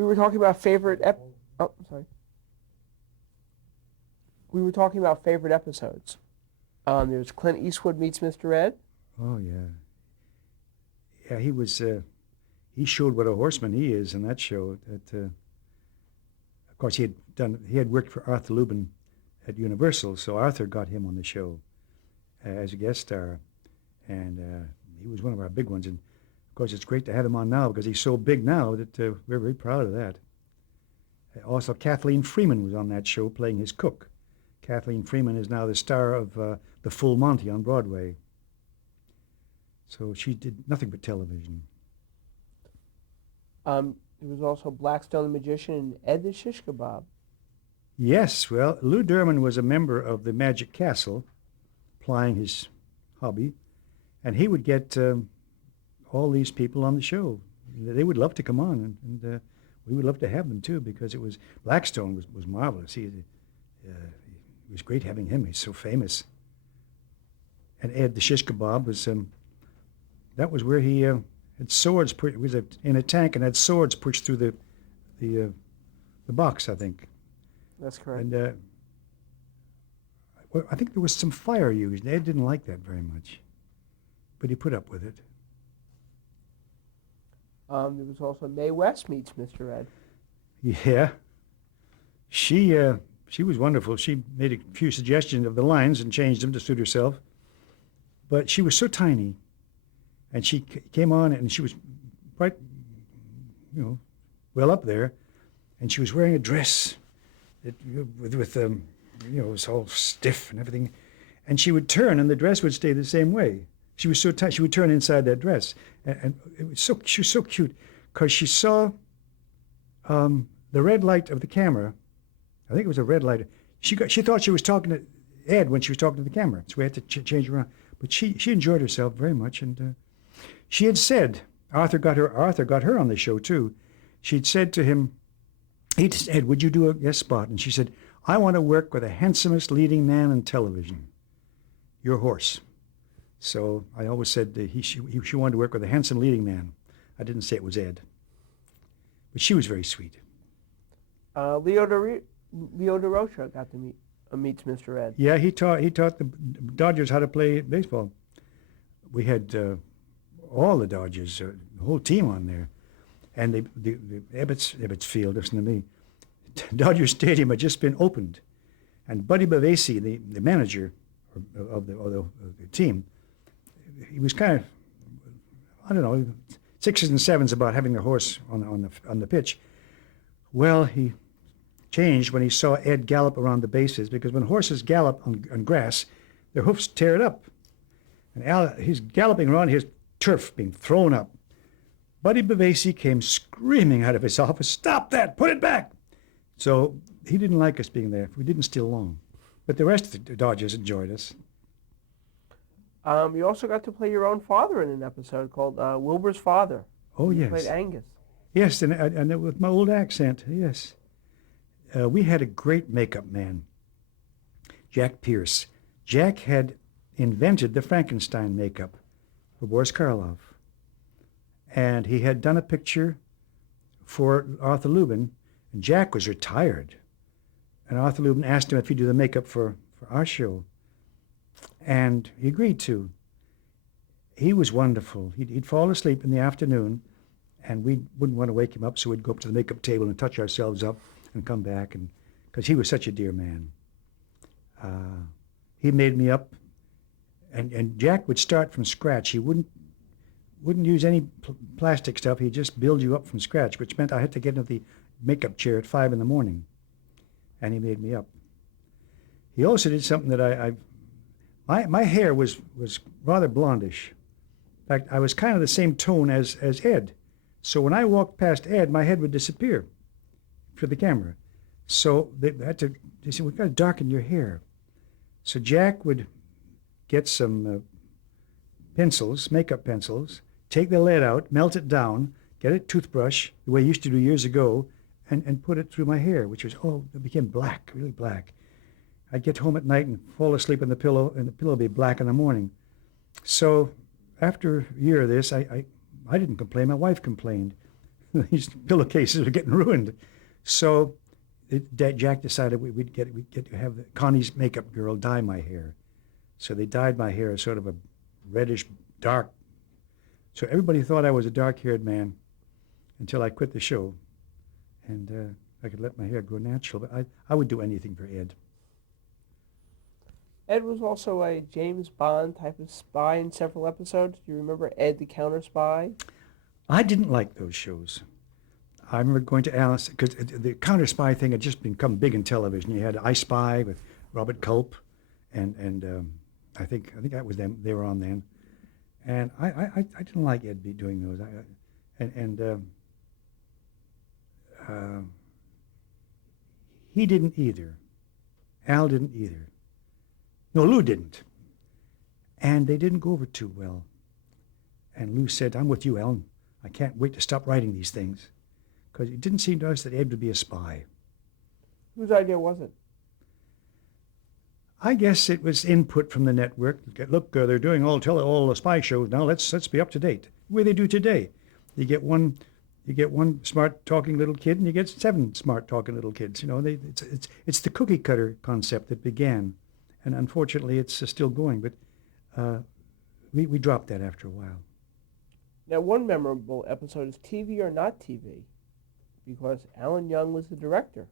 We were talking about favorite oh, sorry. We were talking about favorite episodes. There's Clint Eastwood meets Mr. Ed. Oh yeah, yeah. He was. He showed what a horseman he is in that show. That of course he had done. He had worked for Arthur Lubin at Universal, so Arthur got him on the show as a guest star, and he was one of our big ones. And of course, it's great to have him on now because he's so big now that we're very proud of that. Also, Kathleen Freeman was on that show playing his cook. Kathleen Freeman is now the star of The Full Monty on Broadway. So she did nothing but television. There was also Blackstone the Magician and Ed the Shish Kebab. Yes, well, Lou Derman was a member of the Magic Castle, plying his hobby, and he would get all these people on the show. They would love to come on, and we would love to have them too, because it was Blackstone was marvelous. It was great having him. He's so famous. And Ed the Shish Kebab was that was where he had swords put. It was in a tank and had swords pushed through the box, I think. That's correct. And I think there was some fire used. Ed didn't like that very much, but he put up with it. There was also Mae West meets Mr. Ed. Yeah, she was wonderful. She made a few suggestions of the lines and changed them to suit herself. But she was so tiny, and she came on, and she was quite, well up there, and she was wearing a dress that, with it was all stiff and everything, and she would turn, and the dress would stay the same way. She was so tight, she would turn inside that dress, and she was so cute, because she saw the red light of the camera. I think it was a red light. She thought she was talking to Ed when she was talking to the camera, so we had to change around. But she enjoyed herself very much, and she had said, Arthur got her on the show too. She'd said to him, he'd said, Ed, would you do a guest spot? And she said, I want to work with the handsomest leading man in television, your horse. So I always said she wanted to work with a handsome leading man. I didn't say it was Ed. But she was very sweet. Leo DeRocha got to meets Mr. Ed. Yeah, he taught the Dodgers how to play baseball. We had all the Dodgers, the whole team on there. And the Ebbets Field, listen to me, Dodger Stadium had just been opened. And Buddy Bavasi, the manager of the team, he was kind of, I don't know, sixes and sevens about having the horse on the pitch. Well, he changed when he saw Ed gallop around the bases, because when horses gallop on grass, their hoofs tear it up. And he's galloping around his turf being thrown up. Buddy Bavasi came screaming out of his office, "Stop that! Put it back!" So he didn't like us being there. We didn't steal long. But the rest of the Dodgers enjoyed us. You also got to play your own father in an episode called Wilbur's Father. Oh, You yes. played Angus. Yes, and with my old accent, yes. We had a great makeup man, Jack Pierce. Jack had invented the Frankenstein makeup for Boris Karloff. And he had done a picture for Arthur Lubin, and Jack was retired. And Arthur Lubin asked him if he'd do the makeup for our show. And he agreed to. He was wonderful. He'd fall asleep in the afternoon, and we wouldn't want to wake him up, so we'd go up to the makeup table and touch ourselves up and come back, and because he was such a dear man. He made me up, and Jack would start from scratch. He wouldn't use any plastic stuff. He'd just build you up from scratch, which meant I had to get into the makeup chair at 5 a.m, and he made me up. He also did something that my hair was rather blondish. In fact, I was kind of the same tone as Ed. So when I walked past Ed, my head would disappear for the camera. So they said, we've got to darken your hair. So Jack would get some pencils, makeup pencils, take the lead out, melt it down, get a toothbrush, the way he used to do years ago, and put it through my hair, which was, it became black, really black. I'd get home at night and fall asleep on the pillow, and the pillow would be black in the morning. So after a year of this, I didn't complain. My wife complained. these pillowcases were getting ruined. So Jack decided we'd get to have Connie's makeup girl dye my hair. So they dyed my hair sort of a reddish dark. So everybody thought I was a dark-haired man until I quit the show, and I could let my hair grow natural. But I would do anything for Ed. Ed was also a James Bond type of spy in several episodes. Do you remember Ed the Counter Spy? I didn't like those shows. I remember going to Alice, because the counter spy thing had just become big in television. You had I Spy with Robert Culp, and I think that was them. They were on then, and I didn't like Ed be doing those. He didn't either. Al didn't either. No, Lou didn't. And they didn't go over too well. And Lou said, "I'm with you, Alan. I can't wait to stop writing these things." Because it didn't seem to us that Ed would be a spy. Whose idea was it? I guess it was input from the network. Look, they're doing all the spy shows now. Let's be up to date. The way they do today. You get one smart talking little kid, and you get 7 smart talking little kids. You know, it's the cookie cutter concept that began, and unfortunately, it's still going. But we dropped that after a while. Now, one memorable episode is TV or Not TV, because Alan Young was the director,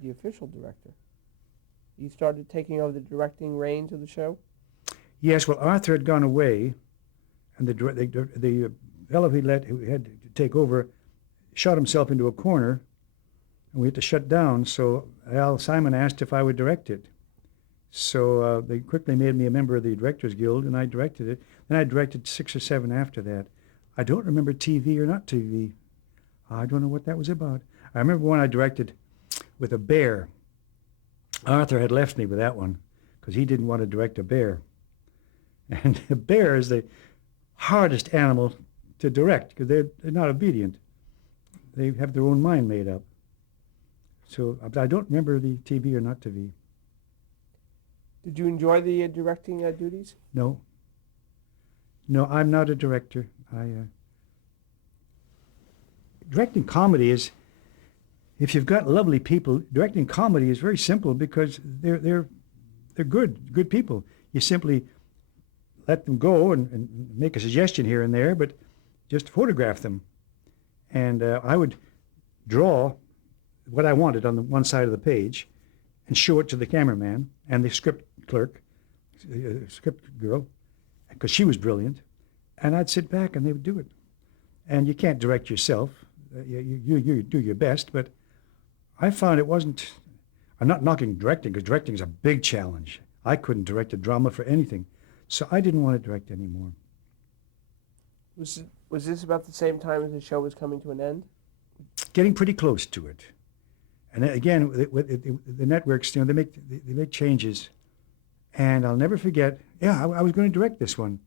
the official director. You started taking over the directing reins of the show? Yes, well, Arthur had gone away, and the fellow who had to take over shot himself into a corner, and we had to shut down. So Al Simon asked if I would direct it. So they quickly made me a member of the Directors Guild, and I directed it. Then I directed 6 or 7 after that. I don't remember TV or Not TV. I don't know what that was about. I remember one I directed with a bear. Arthur had left me with that one because he didn't want to direct a bear. And a bear is the hardest animal to direct because they're not obedient. They have their own mind made up. So I don't remember the TV or Not TV. Did you enjoy the directing duties? No. No, I'm not a director. Directing comedy is, if you've got lovely people, directing comedy is very simple because they're good people. You simply let them go and make a suggestion here and there, but just photograph them. And I would draw what I wanted on the one side of the page and show it to the cameraman and the script clerk, script girl, because she was brilliant. And I'd sit back and they would do it. And you can't direct yourself. You do your best, but I found it wasn't, I'm not knocking directing, because directing is a big challenge. I couldn't direct a drama for anything. So I didn't want to direct anymore. Was this about the same time as the show was coming to an end? Getting pretty close to it. And again, the networks, you know, they make changes. And I'll never forget, I was going to direct this one.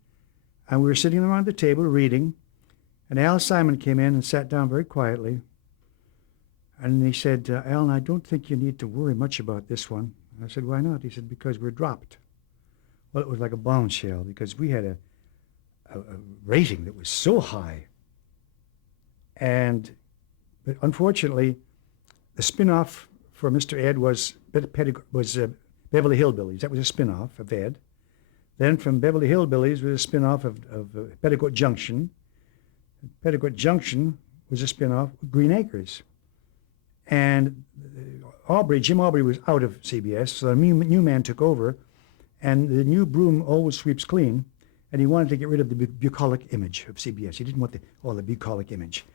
And we were sitting around the table reading, and Al Simon came in and sat down very quietly. And he said, "Alan, I don't think you need to worry much about this one." I said, "Why not?" He said, "Because we're dropped." Well, it was like a bombshell because we had a rating that was so high. But unfortunately, the spin-off for Mr. Ed was Beverly Hillbillies. That was a spin-off of Ed. Then from Beverly Hillbillies was a spin-off of Petticoat Junction. Petticoat Junction was a spin-off of Green Acres. And Jim Aubrey was out of CBS, so a new man took over, and the new broom always sweeps clean, and he wanted to get rid of the bucolic image of CBS. He didn't want the bucolic image.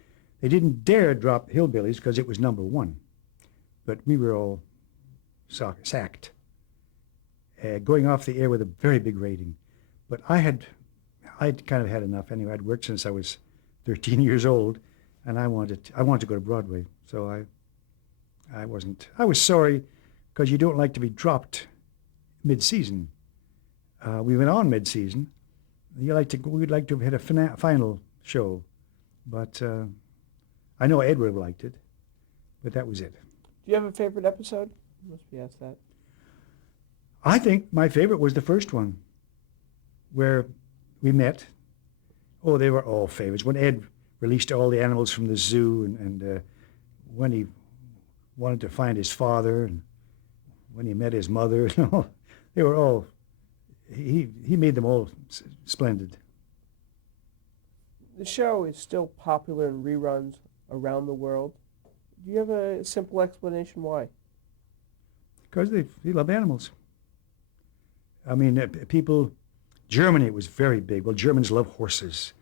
They didn't dare drop Hillbillies because it was #1, but we were all sacked. Going off the air with a very big rating. But I'd kind of had enough anyway. I'd worked since I was 13 years old, and I wanted to go to Broadway. So I was sorry because you don't like to be dropped mid-season. We went on mid-season. We'd like to have had a final show, but I know Ed would have liked it, but that was it. Do you have a favorite episode? Must be asked that. I think my favorite was the first one, where we met. Oh, they were all favorites. When Ed released all the animals from the zoo, and when he wanted to find his father, and when he met his mother, they were all, he made them all splendid. The show is still popular in reruns around the world. Do you have a simple explanation why? Because they love animals. I mean, people, Germany was very big. Well, Germans love horses.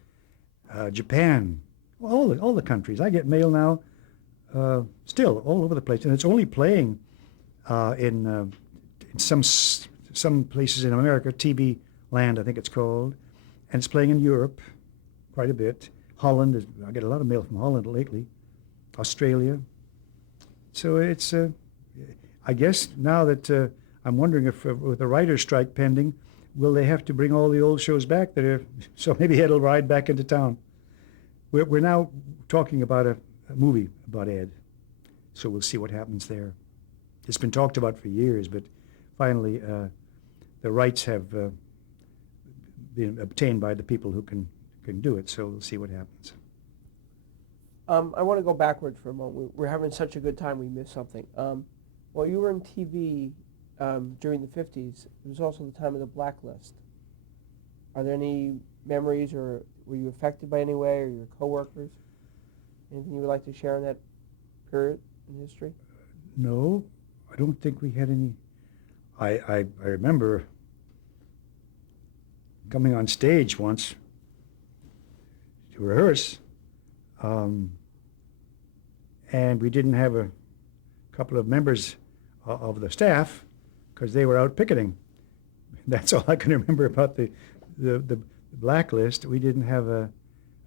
Japan, all the countries. I get mail now, still all over the place, and it's only playing in some places in America, TV Land, I think it's called, and it's playing in Europe quite a bit. Holland, I get a lot of mail from Holland lately. Australia. So it's, I guess now that I'm wondering if with the writer's strike pending, will they have to bring all the old shows back that are, so maybe Ed will ride back into town. We're now talking about a movie about Ed, so we'll see what happens there. It's been talked about for years, but finally the rights have been obtained by the people who can do it, so we'll see what happens. I want to go backwards for a moment. We're having such a good time, we missed something. While you were in TV during the 50s, it was also the time of the blacklist. Are there any memories, or were you affected by any way, or your coworkers? Anything you would like to share in that period in history? No, I don't think we had any. I remember coming on stage once to rehearse, and we didn't have a couple of members of the staff because they were out picketing. That's all I can remember about the blacklist. We didn't have a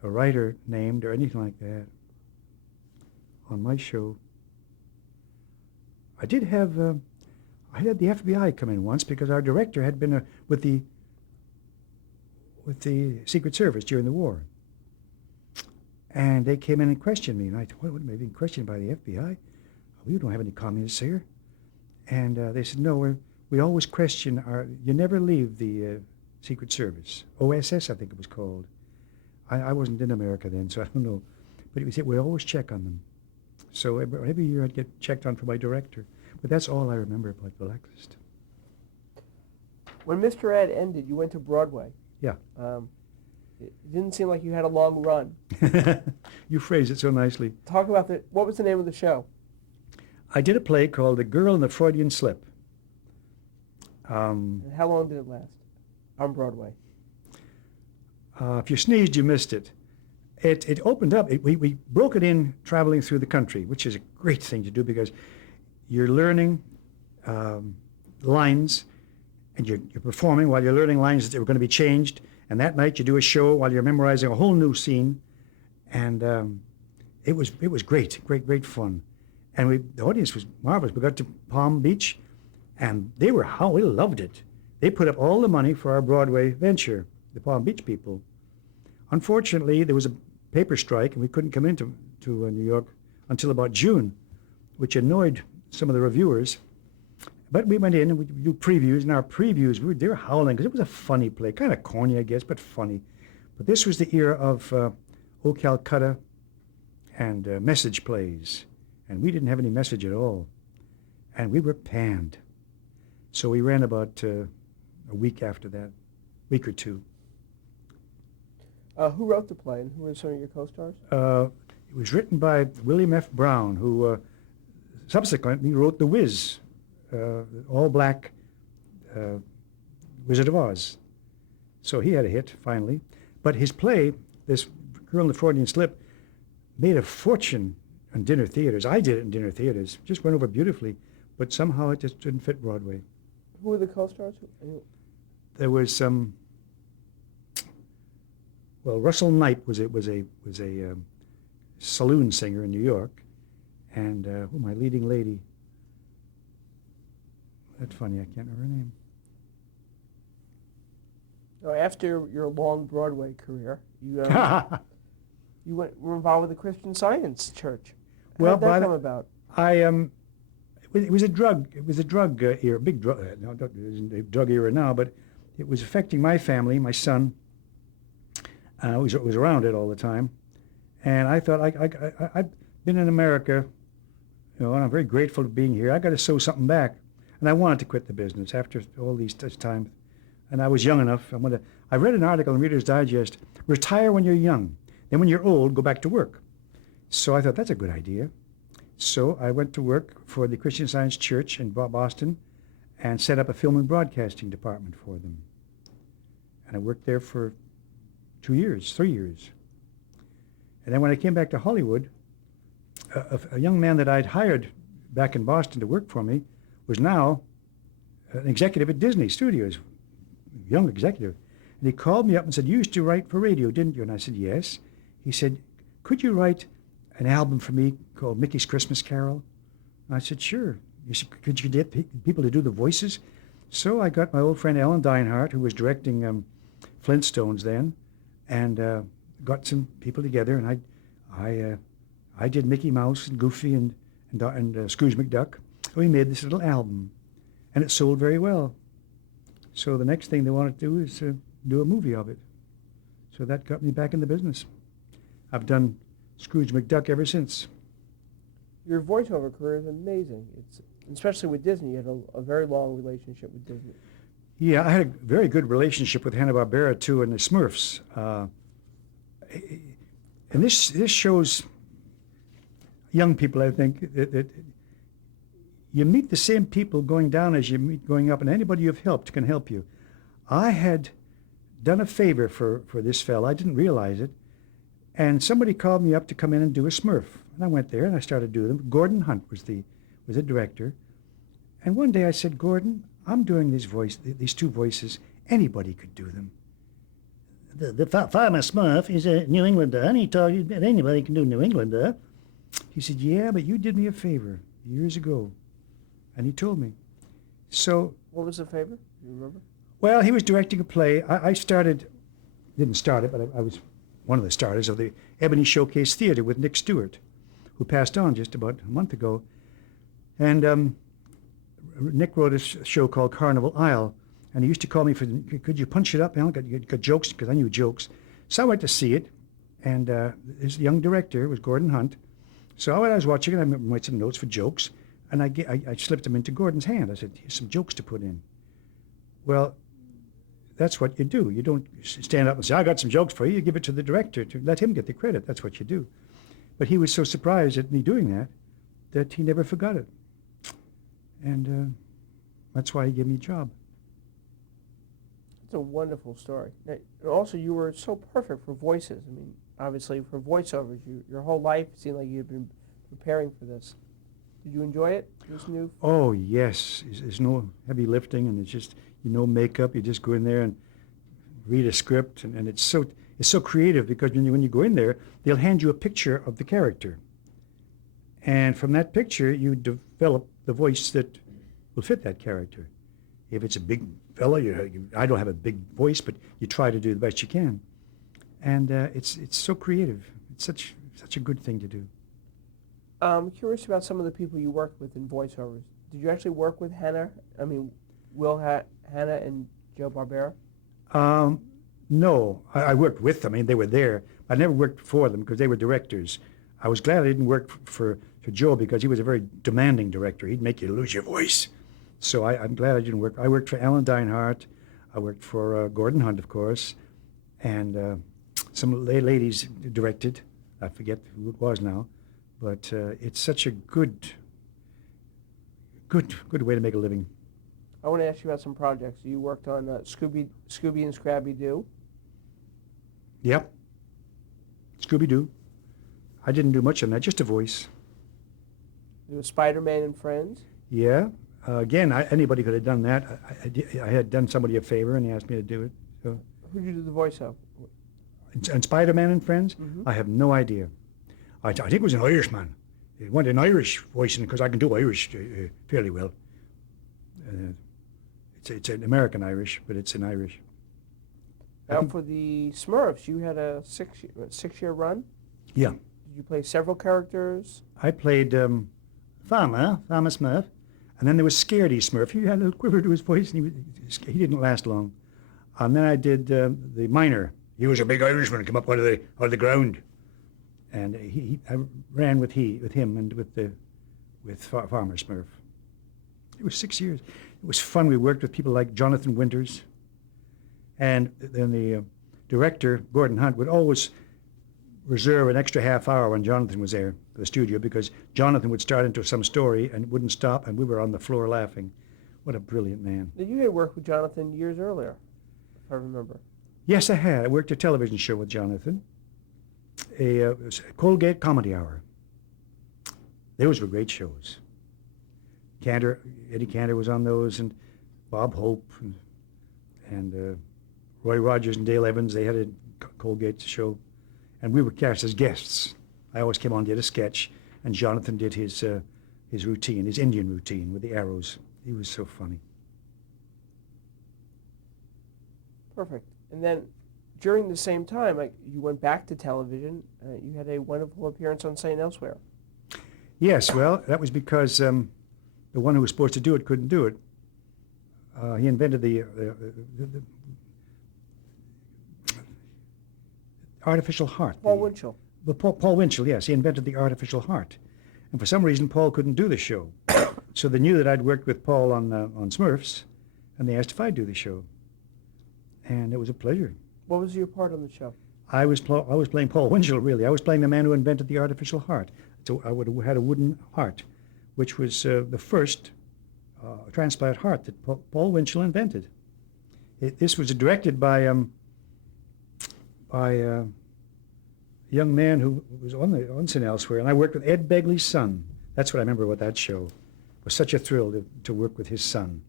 writer named or anything like that on my show. I did have, I had the FBI come in once because our director had been with the Secret Service during the war. And they came in and questioned me, and I thought, what am I being questioned by the FBI? We don't have any communists here. And they said, no, we always question you never leave the Secret Service. OSS, I think it was called. I wasn't in America then, so I don't know. But we said we always check on them. So every year I'd get checked on for my director. But that's all I remember about the blacklist. When Mr. Ed ended, you went to Broadway. Yeah. It didn't seem like you had a long run. You phrase it so nicely. Talk about what was the name of the show? I did a play called The Girl in the Freudian Slip. And how long did it last on Broadway? If you sneezed, you missed it. It opened up. We broke it in traveling through the country, which is a great thing to do because you're learning lines, and you're performing while you're learning lines that were going to be changed. And that night you do a show while you're memorizing a whole new scene. And it was great fun. And the audience was marvelous. We got to Palm Beach, and we loved it. They put up all the money for our Broadway venture, the Palm Beach people. Unfortunately, there was a paper strike, and we couldn't come into New York until about June, which annoyed some of the reviewers. But we went in and we do previews, and our previews, they were howling because it was a funny play, kind of corny, I guess, but funny. But this was the era of O Calcutta and message plays, and we didn't have any message at all, and we were panned. So we ran about a week after that, week or two. Who wrote the play, and who were some of your co-stars? It was written by William F. Brown, who subsequently wrote The Wiz, all-black Wizard of Oz. So he had a hit, finally. But his play, this Girl in the Freudian Slip, made a fortune in dinner theaters. I did it in dinner theaters. Just went over beautifully, but somehow it just didn't fit Broadway. Who were the co-stars? There was some... Well, Russell Knight was a saloon singer in New York, and my leading lady. That's funny, I can't remember her name. So after your long Broadway career, you were involved with the Christian Science Church. How did that come about? It was a drug era, big drug. No, it isn't a drug era now, but it was affecting my family, my son. Was around it all the time, And I thought, I've been in America, and I'm very grateful for being here. I got to sew something back. And I wanted to quit the business after all this time. And I was young enough. I read an article in Reader's Digest, retire when you're young. Then when you're old, go back to work. So I thought, that's a good idea. So I went to work for the Christian Science Church in Boston and set up a film and broadcasting department for them. And I worked there for 3 years. And then when I came back to Hollywood, a young man that I'd hired back in Boston to work for me was now an executive at Disney Studios, young executive. And he called me up and said, you used to write for radio, didn't you? And I said, yes. He said, could you write an album for me called Mickey's Christmas Carol? And I said, sure. He said, could you get people to do the voices? So I got my old friend Alan Dinehart, who was directing Flintstones then, and got some people together, and I did Mickey Mouse and Goofy and Scrooge McDuck. So we made this little album, and it sold very well. So the next thing they wanted to do is do a movie of it. So that got me back in the business. I've done Scrooge McDuck ever since. Your voiceover career is amazing. It's especially with Disney. You had a very long relationship with Disney. Yeah, I had a very good relationship with Hanna-Barbera too, and the Smurfs. And this shows young people, I think, that you meet the same people going down as you meet going up, and anybody you've helped can help you. I had done a favor for this fella. I didn't realize it. And somebody called me up to come in and do a Smurf. And I went there and I started doing them. Gordon Hunt was the director. And one day I said, Gordon, I'm doing these two voices. Anybody could do them. The Farmer Smurf is a New Englander, and he told you that anybody can do New Englander. He said, yeah, but you did me a favor years ago. And he told me. So... What was the favor? Do you remember? Well, he was directing a play. Didn't start it, but I was one of the starters of the Ebony Showcase Theater with Nick Stewart, who passed on just about a month ago. And Nick wrote a show called Carnival Isle, and he used to call me for, could you punch it up, Alan? Got jokes, because I knew jokes. So I went to see it, and his young director was Gordon Hunt. So when I was watching it, I made some notes for jokes, and I slipped them into Gordon's hand. I said, here's some jokes to put in. Well, that's what you do. You don't stand up and say, I got some jokes for you. You give it to the director to let him get the credit. That's what you do. But he was so surprised at me doing that he never forgot it. And that's why he gave me a job. It's a wonderful story. And also, you were so perfect for voices. I mean, obviously, for voiceovers, your whole life seemed like you'd been preparing for this. Did you enjoy it, this new? Oh, yes. There's no heavy lifting, and it's just, makeup. You just go in there and read a script, and it's so creative, because when you go in there, they'll hand you a picture of the character. And from that picture, you develop the voice that will fit that character. If it's a big fella, I don't have a big voice, but you try to do the best you can. And it's so creative. It's such a good thing to do. I'm curious about some of the people you worked with in voiceovers. Did you actually work with Hanna and Joe Barbera? No, I worked with them. I mean, they were there. I never worked for them because they were directors. I was glad I didn't work for Joe, because he was a very demanding director. He'd make you lose your voice. So I'm glad I didn't work. I worked for Alan Dinehart. I worked for Gordon Hunt, of course, and some ladies directed. I forget who it was now, but it's such a good way to make a living. I want to ask you about some projects. You worked on Scooby and Scrappy-Doo. Yep. Scooby-Doo. I didn't do much on that, just a voice. There was Spider-Man and Friends. Yeah. Again, anybody could have done that. I had done somebody a favor, and he asked me to do it. So. Who did you do the voice of? And Spider-Man and Friends? Mm-hmm. I have no idea. I think it was an Irishman. He wanted an Irish voicing, because I can do Irish fairly well. It's an American Irish, but it's an Irish. Now, for the Smurfs, you had a six-year run? Yeah. Did you play several characters? I played Farmer Smurf. and then there was Scaredy Smurf. He had a little quiver to his voice, and he didn't last long. And then I did the Miner. He was a big Irishman, come up out of the ground. And I ran with him and with Farmer Smurf. It was 6 years. It was fun. We worked with people like Jonathan Winters. And then the director, Gordon Hunt, would always reserve an extra half hour when Jonathan was there at the studio, because Jonathan would start into some story and wouldn't stop, and we were on the floor laughing. What a brilliant man. Now, you had worked with Jonathan years earlier, if I remember. Yes, I had. I worked a television show with Jonathan, a Colgate Comedy Hour. Those were great shows. Eddie Cantor was on those, and Bob Hope, and Roy Rogers and Dale Evans. They had a Colgate show, and we were cast as guests. I always came on and did a sketch, and Jonathan did his routine, his Indian routine with the arrows. He was so funny. Perfect. And then during the same time, you went back to television. You had a wonderful appearance on St. Elsewhere. Yes, well, that was because the one who was supposed to do it couldn't do it. He invented the artificial heart. Paul Winchell. Paul Winchell, yes. He invented the artificial heart. And for some reason, Paul couldn't do the show. So they knew that I'd worked with Paul on Smurfs, and they asked if I'd do the show. And it was a pleasure. What was your part on the show? I was playing Paul Winchell, really. I was playing the man who invented the artificial heart. So I had a wooden heart, which was the first transplant heart that Paul Winchell invented. This was directed by a young man who was on St. Elsewhere, and I worked with Ed Begley's son. That's what I remember about that show. It was such a thrill to work with his son.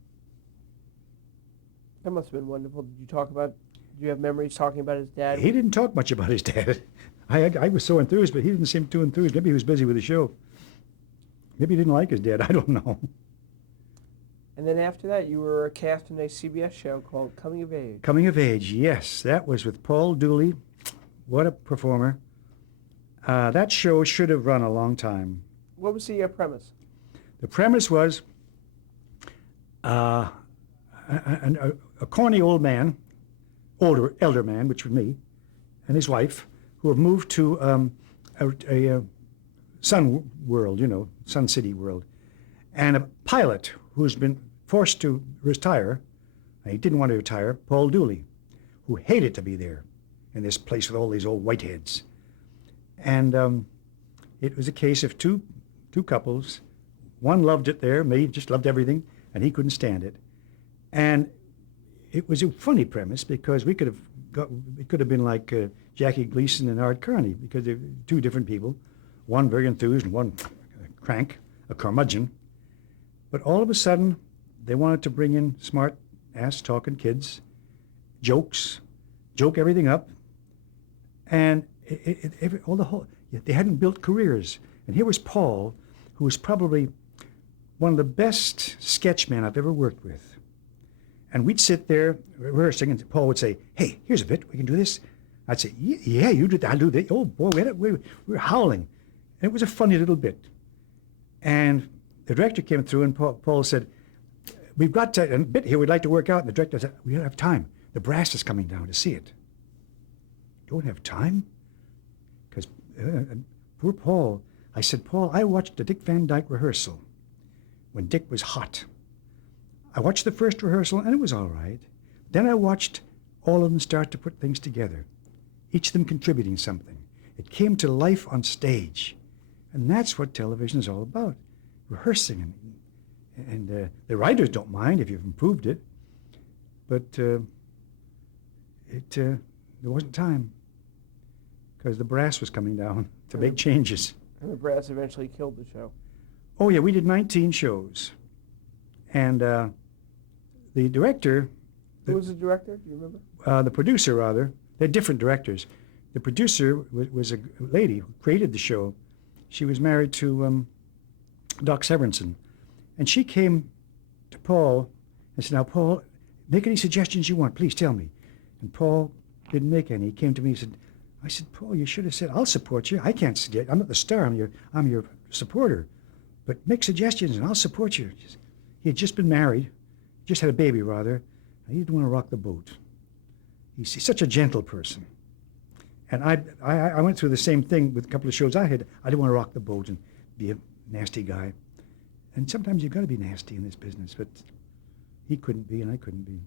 That must have been wonderful. Do you have memories talking about his dad? He didn't talk much about his dad. I was so enthused, but he didn't seem too enthused. Maybe he was busy with the show. Maybe he didn't like his dad. I don't know. And then after that, you were cast in a CBS show called Coming of Age. Coming of Age, yes. That was with Paul Dooley. What a performer. That show should have run a long time. What was the premise? The premise was a corny old man, elder man, which was me, and his wife, who have moved to a Sun world, Sun City world, and a pilot who's been forced to retire, and he didn't want to retire, Paul Dooley, who hated to be there in this place with all these old whiteheads. And it was a case of two couples. One loved it there, me just loved everything, and he couldn't stand it. And it was a funny premise, because it could have been like Jackie Gleason and Art Carney, because they're two different people, one very enthused and one a crank, a curmudgeon. But all of a sudden, they wanted to bring in smart ass talking kids, joke everything up, and they hadn't built careers. And here was Paul, who was probably one of the best sketch men I've ever worked with. And we'd sit there rehearsing, and Paul would say, "Hey, here's a bit. We can do this." I'd say, "Yeah, you do that. I'll do that." Oh boy, we were howling. And it was a funny little bit. And the director came through, and Paul said, "We've got a bit here we'd like to work out." And the director said, "We don't have time. The brass is coming down to see it." "Don't have time?" Because poor Paul. I said, "Paul, I watched the Dick Van Dyke rehearsal when Dick was hot. I watched the first rehearsal, and it was all right. Then I watched all of them start to put things together, each of them contributing something. It came to life on stage. And that's what television is all about, rehearsing. And the writers don't mind if you've improved it, but there wasn't time, because the brass was coming down to make changes. And the brass eventually killed the show. Oh, yeah, we did 19 shows. And the director... Who was the director? Do you remember? The producer, rather. They're different directors. The producer was a lady who created the show. She was married to Doc Severinsen. And she came to Paul and said, "Now, Paul, make any suggestions you want. Please tell me." And Paul didn't make any. He came to me and said, I said, "Paul, you should have said, I'll support you. I can't suggest. I'm not the star. I'm your supporter. But make suggestions and I'll support you." He had just been married, just had a baby, rather, and he didn't want to rock the boat. He's such a gentle person. And I went through the same thing with a couple of shows I had. I didn't want to rock the boat and be a nasty guy. And sometimes you've got to be nasty in this business, but he couldn't be and I couldn't be.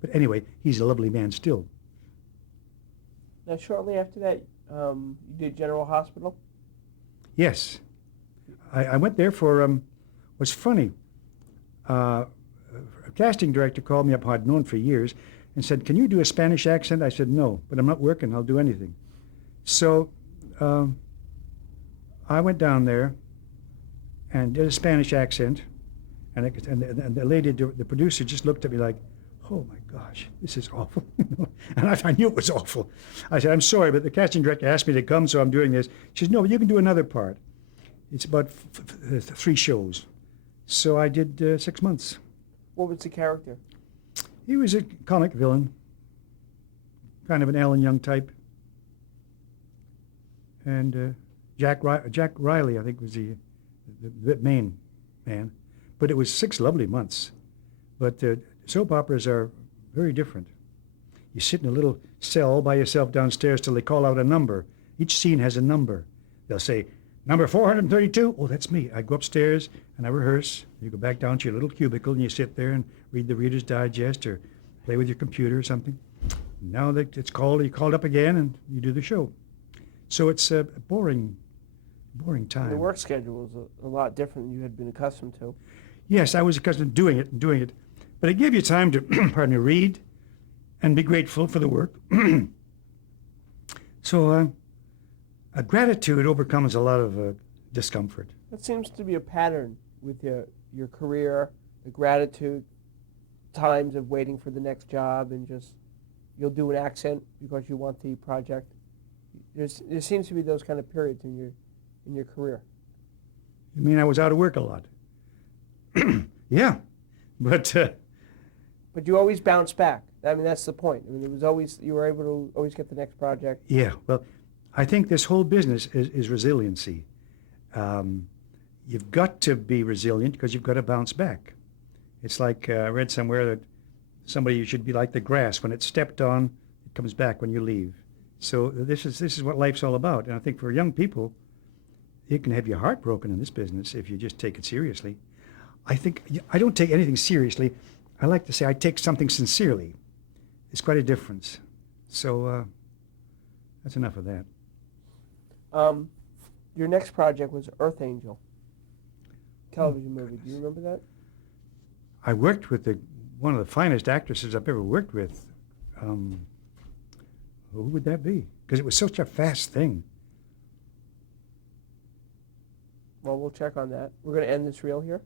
But anyway, he's a lovely man still. Now, shortly after that, you did General Hospital. Yes. I went there for, what's funny, a casting director called me up who I'd known for years and said, "Can you do a Spanish accent?" I said, "No, but I'm not working. I'll do anything." So I went down there and did a Spanish accent, and the lady, the producer, just looked at me like, "Oh my gosh, this is awful." And I knew it was awful. I said, "I'm sorry, but the casting director asked me to come, so I'm doing this." She said, "No, but you can do another part. It's about 3 shows." So I did 6 months. What was the character? He was a comic villain, kind of an Alan Young type. And Jack Riley, I think, was the main man. But it was 6 lovely months. But soap operas are very different. You sit in a little cell by yourself downstairs till they call out a number. Each scene has a number. They'll say, "Number 432, oh, that's me." I go upstairs and I rehearse. You go back down to your little cubicle and you sit there and read the Reader's Digest or play with your computer or something. Now that it's called, you're called up again and you do the show. So it's a boring time. The work schedule was a lot different than you had been accustomed to. Yes, I was accustomed to doing it. But it gave you time to, pardon me, read and be grateful for the work. So a gratitude overcomes a lot of discomfort. That seems to be a pattern with your career, the gratitude, times of waiting for the next job, and just you'll do an accent because you want the project. There seems to be those kind of periods in your career. You mean I was out of work a lot? Yeah, but But you always bounce back. I mean, that's the point. I mean, it was always, you were able to always get the next project. yeah, well, I think this whole business is resiliency. You've got to be resilient because you've got to bounce back. It's like I read somewhere that somebody should be like the grass. When it's stepped on, it comes back when you leave. So this is what life's all about. And I think for young people, it can have your heart broken in this business if you just take it seriously. I don't take anything seriously. I like to say I take something sincerely. It's quite a difference. So that's enough of that. Your next project was Earth Angel, television movie. Do you remember that? I worked with one of the finest actresses I've ever worked with. Who would that be? Because it was such a fast thing. Well, we'll check on that. We're going to end this reel here.